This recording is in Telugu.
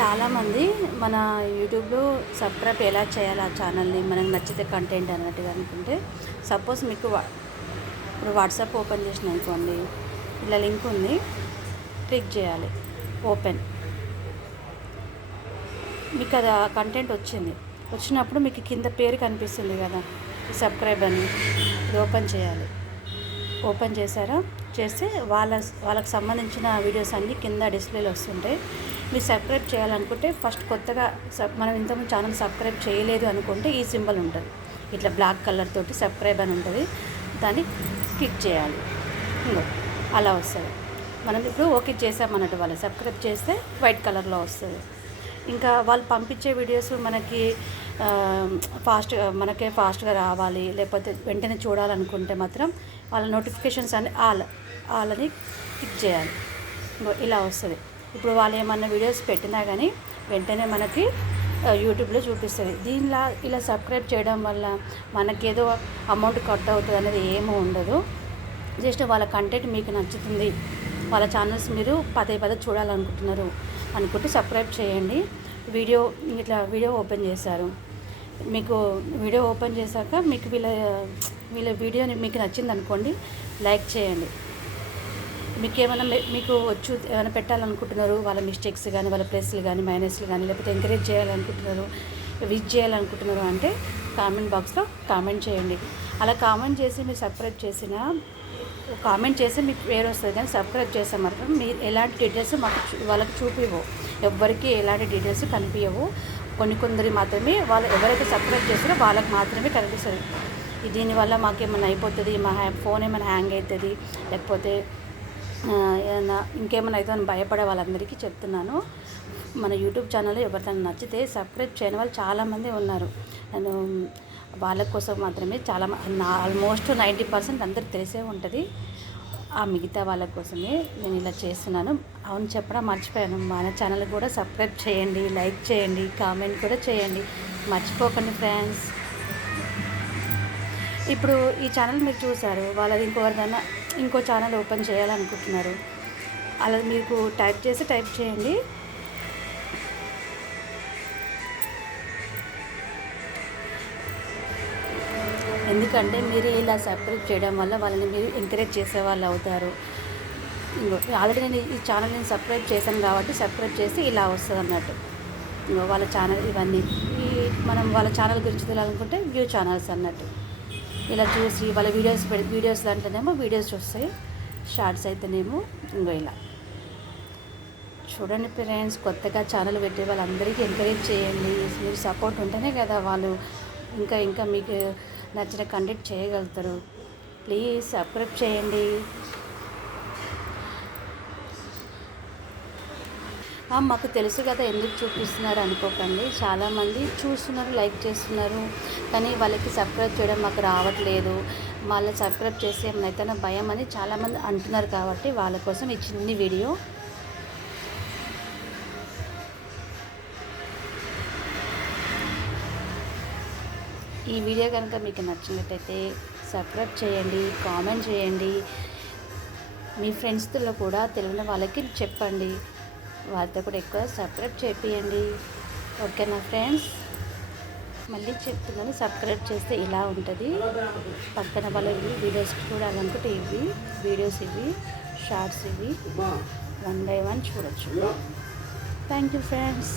చాలామంది మన యూట్యూబ్లో సబ్స్క్రైబ్ ఎలా చేయాలి ఆ ఛానల్ని మనకు నచ్చితే కంటెంట్ అన్నట్టుగా అనుకుంటే సపోజ్ మీకు ఇప్పుడు వాట్సాప్ ఓపెన్ చేసిన అనుకోండి, ఇలా లింక్ ఉంది, క్లిక్ చేయాలి, ఓపెన్. మీకు అది కంటెంట్ వచ్చినప్పుడు మీకు కింద పేరు కనిపిస్తుంది కదా, సబ్స్క్రైబ్ అని, ఇది ఓపెన్ చేయాలి. ఓపెన్ చేస్తే వాళ్ళకి సంబంధించిన వీడియోస్ అన్నీ కింద డిస్ప్లేలో వస్తుంటాయి. మీరు సబ్స్క్రైబ్ చేయాలనుకుంటే ఫస్ట్ కొత్తగా మనం ఇంతకుముందు ఛానల్ సబ్స్క్రైబ్ చేయలేదు అనుకుంటే ఈ సింబల్ ఉంటుంది, ఇట్లా బ్లాక్ కలర్ తోటి సబ్స్క్రైబ్ అని ఉంటుంది, దాన్ని క్లిక్ చేయాలి. అలా వస్తుంది. మనం ఇప్పుడు ఓకే చేసామన్నట్టు, వాళ్ళు సబ్స్క్రైబ్ చేస్తే వైట్ కలర్లో వస్తుంది. ఇంకా వాళ్ళు పంపించే వీడియోస్ మనకి ఫాస్ట్గా రావాలి, లేకపోతే వెంటనే చూడాలనుకుంటే మాత్రం వాళ్ళ నోటిఫికేషన్స్ అన్ని వాళ్ళని క్లిక్ చేయాలి. ఇలా వస్తుంది. ఇప్పుడు వాళ్ళు ఏమన్నా వీడియోస్ పెట్టినా కానీ వెంటనే మనకి యూట్యూబ్లో చూపిస్తుంది. దీనిలా ఇలా సబ్స్క్రైబ్ చేయడం వల్ల మనకేదో అమౌంట్ కట్ అవుతుంది అనేది ఏమీ ఉండదు. జస్ట్ వాళ్ళ కంటెంట్ మీకు నచ్చుతుంది, వాళ్ళ ఛానల్స్ మీరు పదే చూడాలనుకుంటున్నారు అనుకుంటే సబ్స్క్రైబ్ చేయండి. వీడియో ఓపెన్ చేశారు, మీకు వీడియో ఓపెన్ చేశాక మీకు వీళ్ళ వీడియోని మీకు నచ్చింది అనుకోండి, లైక్ చేయండి. మీకు ఏమైనా పెట్టాలనుకుంటున్నారు, వాళ్ళ మిస్టేక్స్ కానీ, వాళ్ళ ప్లస్లు కానీ, మైనస్లు కానీ, లేకపోతే ఎంకరేజ్ చేయాలనుకుంటున్నారు, విజ్ చేయాలనుకుంటున్నారు అంటే కామెంట్ బాక్స్లో కామెంట్ చేయండి. అలా కామెంట్ చేసి మీరు సబ్స్క్రైబ్ కామెంట్ చేసి మీకు పేరు వస్తుంది. కానీ సబ్స్క్రైబ్ చేస్తే మాత్రం మీరు ఎలాంటి డీటెయిల్స్ వాళ్ళకి చూపివ్వవు, ఎవ్వరికి ఎలాంటి డీటెయిల్స్ కనిపించవు. కొందరు మాత్రమే, వాళ్ళు ఎవరైతే సబ్స్క్రైబ్ చేస్తారో వాళ్ళకి మాత్రమే కనిపిస్తుంది. దీనివల్ల మాకేమైనా అయిపోతుంది, మా ఫోన్ ఏమైనా హ్యాంగ్ అవుతుంది, లేకపోతే ఏదైనా ఇంకేమైనా అయితే భయపడే వాళ్ళందరికీ చెప్తున్నాను. మన యూట్యూబ్ ఛానల్ ఎవరికైనా నచ్చితే సబ్స్క్రైబ్ చేయని వాళ్ళు చాలామంది ఉన్నారు. నేను వాళ్ళ కోసం మాత్రమే ఆల్మోస్ట్ 90% అందరికి తెలిసే ఉంటుంది. ఆ మిగతా వాళ్ళ కోసమే నేను ఇలా చేస్తున్నాను. అవును, చెప్పడం మర్చిపోయాను, మన ఛానల్ కూడా సబ్స్క్రైబ్ చేయండి, లైక్ చేయండి, కామెంట్ కూడా చేయండి, మర్చిపోకండి ఫ్రెండ్స్. ఇప్పుడు ఈ ఛానల్ మీరు చూసారు, వాళ్ళది ఇంకో ఛానల్ ఓపెన్ చేయాలనుకుంటున్నారు, అలా మీకు టైప్ చేయండి. ఎందుకంటే మీరు ఇలా సబ్స్క్రైబ్ చేయడం వల్ల వాళ్ళని మీరు ఎంకరేజ్ చేసేవాళ్ళు అవుతారు. ఆల్రెడీ నేను ఈ ఛానల్ని సబ్స్క్రైబ్ చేశాను కాబట్టి సబ్స్క్రైబ్ చేసి ఇలా వస్తుంది అన్నట్టు. వాళ్ళ ఛానల్ ఇవన్నీ మనం వాళ్ళ ఛానల్ గురించి తెలియాలనుకుంటే వ్యూ ఛానల్స్ అన్నట్టు. ఇలా చూసి వాళ్ళ వీడియోస్ దాంట్లోనేమో వీడియోస్ చూస్తాయి, షార్ట్స్ అయితేనేమో ఇలా చూడండి ఫ్రెండ్స్. కొత్తగా ఛానల్ పెట్టే వాళ్ళందరికీ ఎంకరేజ్ చేయండి. మీరు సపోర్ట్ ఉంటేనే కదా వాళ్ళు ఇంకా మీకు నచ్చిన కంటెంట్ చేయగలుగుతారు. ప్లీజ్ సబ్స్క్రైబ్ చేయండి. మాకు తెలుసు కదా ఎందుకు చూపిస్తున్నారు అనుకోకండి. చాలామంది చూస్తున్నారు, లైక్ చేస్తున్నారు, కానీ వాళ్ళకి సబ్స్క్రైబ్ చేయడం మాకు రావట్లేదు, మళ్ళీ సబ్స్క్రైబ్ చేసి ఏమైనా భయం అని చాలామంది అంటున్నారు. కాబట్టి వాళ్ళ కోసం ఈ చిన్ని వీడియో. ఈ వీడియో కనుక మీకు నచ్చినట్టయితే సబ్స్క్రైబ్ చేయండి, కామెంట్ చేయండి, మీ ఫ్రెండ్స్తో కూడా తెలియని వాళ్ళకి చెప్పండి, వాళ్ళతో కూడా ఎక్కువ సబ్స్క్రైబ్ చేయండి. ఓకేనా ఫ్రెండ్స్? మళ్ళీ చెప్తున్నాను, సబ్స్క్రైబ్ చేస్తే ఇలా ఉంటుంది. పక్కన వాళ్ళ వీడియోస్ చూడాలనుకుంటే వీడియోస్ షార్ట్స్ 1 by 1 చూడొచ్చు. Thank you friends.